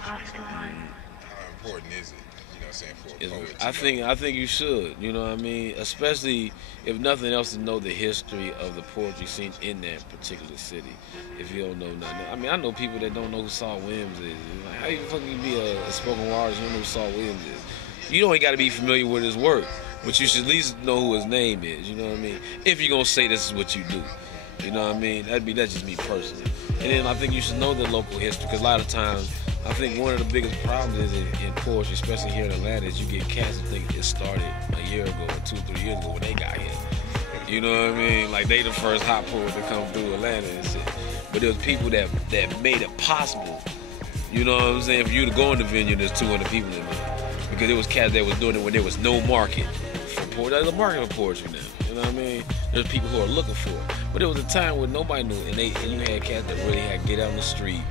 How important is it? You know, what I'm saying for a poet to I know? think you should. You know what I mean? Especially if nothing else, to know the history of the poetry scene in that particular city. If you don't know nothing, I mean, I know people that don't know who Saul Williams is. It's like, how you fucking be a spoken word artist? You don't know who Saul Williams is. You don't got to be familiar with his work, but you should at least know who his name is. You know what I mean? If you're gonna say this is what you do. You know what I mean? That's just me personally. And then I think you should know the local history, because a lot of times I think one of the biggest problems is in poetry, especially here in Atlanta, is you get cats that think it started a year ago or 2, 3 years ago when they got here. You know what I mean? Like they the first hot poet to come through Atlanta and shit. But there was people that made it possible. You know what I'm saying? For you to go in the venue, there's 200 people in there, because there was cats that was doing it when there was no market for poetry. There's a market for poetry now. You know what I mean? There's people who are looking for it. But there was a time when nobody knew, and you had cats that really had to get out on the street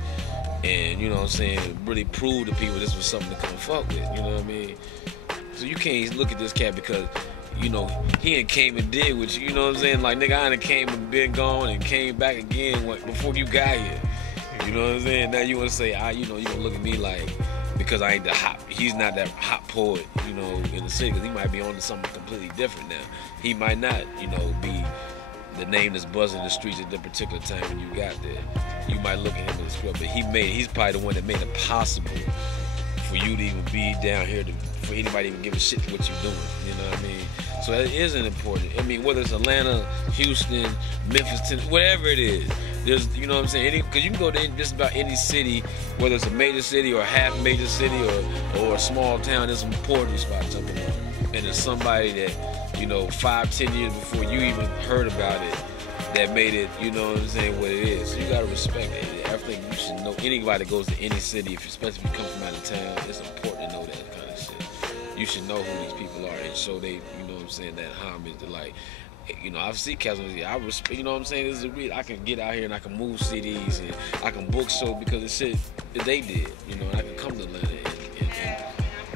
and, you know what I'm saying, really prove to people this was something to come fuck with. You know what I mean? So you can't look at this cat because, you know, he ain't came and did with you. You know what I'm saying? Like, nigga, I done came and been gone and came back again before you got here. You know what I'm saying? Now you want to say, you know, you gonna look at me like, because I ain't he's not that hot poet, you know, in the city, because he might be on to something completely different now. He might not, you know, be the name that's buzzing the streets at that particular time when you got there. You might look at him as a scrub, but he's probably the one that made it possible for you to even be down here, for anybody to even give a shit what you're doing. You know what I mean? So that isn't important. I mean, whether it's Atlanta, Houston, Memphis, Tennessee, whatever it is, there's, you know what I'm saying? Because you can go to just about any city, whether it's a major city or a half major city or a small town, there's some poetry spots up in there. And there's somebody that, you know, 5, 10 years before you even heard about it, that made it, you know what I'm saying, what it is. So you gotta respect it. I think you should know, anybody that goes to any city, especially if you come from out of town, it's important to know that kind of shit. You should know who these people are and show they, you know what I'm saying, that homage to, like, you know, I see cats on the, I respect, you know what I'm saying, this is a real, I can get out here and I can move CDs and I can book shows because it's shit that they did, you know, and I can come to Atlanta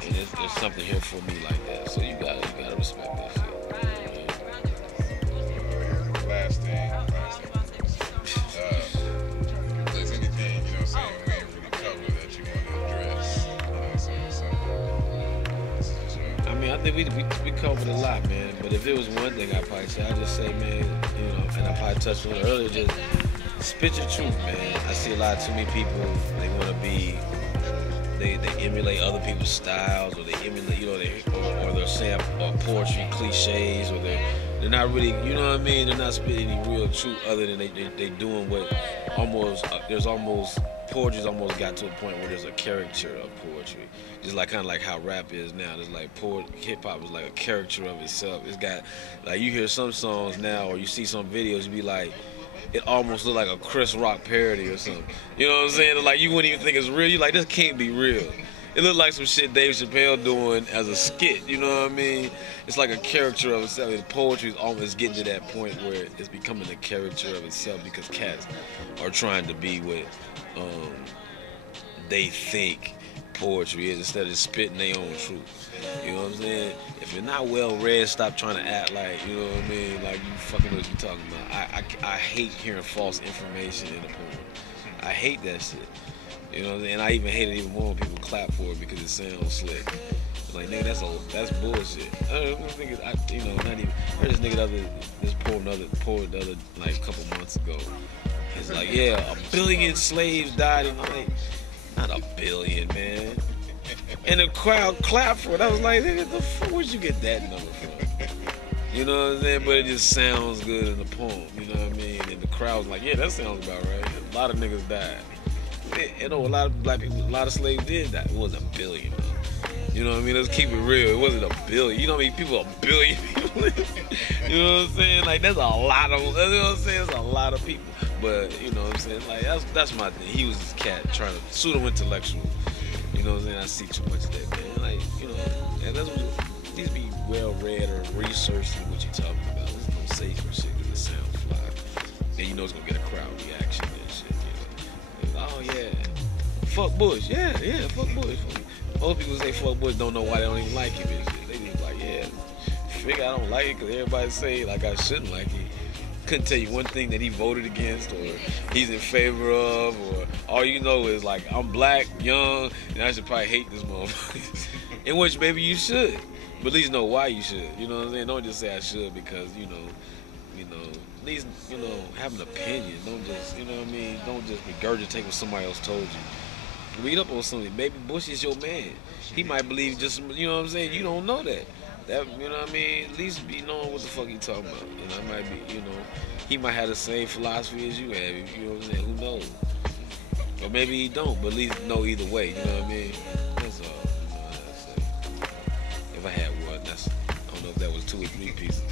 and there's something here for me like that. So you gotta respect that shit. Last thing. If there's anything, you know what I'm saying, we ain't really covered that you want to address. This is just I mean, I think we covered a lot, man. But if there was one thing I'd probably say, I'd just say, man, you know, and I probably touched on it earlier, just spit your truth, man. I see a lot too many people, they want to be, they emulate other people's styles, or they emulate, you know, or they're saying poetry cliches, or they're not really, you know what I mean? They're not spitting any real truth, other than they doing what almost, poetry's almost got to a point where there's a caricature of poetry. Just like kind of like how rap is now. There's like hip hop is like a caricature of itself. It's got, like, you hear some songs now, or you see some videos, you be like, it almost look like a Chris Rock parody or something. You know what I'm saying? Like, you wouldn't even think it's real. You like, this can't be real. It looked like some shit Dave Chappelle doing as a skit. You know what I mean? It's like a caricature of itself. And poetry is almost getting to that point where it's becoming a caricature of itself, because cats are trying to be what they think poetry is, instead of spitting their own truth. You know what I'm saying? If you're not well read, stop trying to act like, you know what I mean, like you fucking know what you're talking about. I hate hearing false information in a poem. I hate that shit. You know what I'm saying? And I even hate it even more when people clap for it because it sounds slick. Like, nigga, that's bullshit. I don't think you know, not even. I heard this nigga this poet the other, like, a couple months ago. It's like, yeah, 1 billion slaves died in, like, not 1 billion, man. And the crowd clapped for it. I was like, nigga, the fuck, where'd you get that number from? You know what I'm saying? But it just sounds good in the poem. You know what I mean? And the crowd was like, yeah, that sounds about right. A lot of niggas died. You know, a lot of black people, a lot of slaves did die. It wasn't 1 billion, though. You know what I mean? Let's keep it real. It wasn't 1 billion. You know how many people 1 billion people? You know what I'm saying? Like, that's a lot of, you know what I'm saying? That's a lot of people. But, you know what I'm saying? Like, that's my thing. He was this cat trying to pseudo-intellectual. You know what I'm saying? I see too much of that, man. Like, you know, and that's what, these be well-read or researched in what you're talking about. There's no safe or shit because it sounds fly. And you know it's going to get a crowd reaction and shit, you know? Oh, yeah. Fuck Bush. Yeah, fuck Bush. Most people say fuck Bush don't know why they don't even like him and shit. They just like, yeah, figure I don't like it because everybody say like I shouldn't like it. couldn't tell you one thing that he voted against or he's in favor of, or all you know is like I'm black, young, and I should probably hate this motherfucker. In which maybe you should, but at least know why you should. You know what I'm saying? Don't just say I should because at least have an opinion. Don't just what I mean. Don't just regurgitate what somebody else told you. Read up on something. Maybe Bush is your man. He might believe just what I'm saying. You don't know that. That what I mean. At least be knowing what the fuck he talking about. And I might be he might have the same philosophy as you have. You know what I'm saying? Who knows? Or maybe he don't. But at least know either way. You know what I mean? That's all. That's it. If I had one, I don't know if that was 2 or 3 pieces.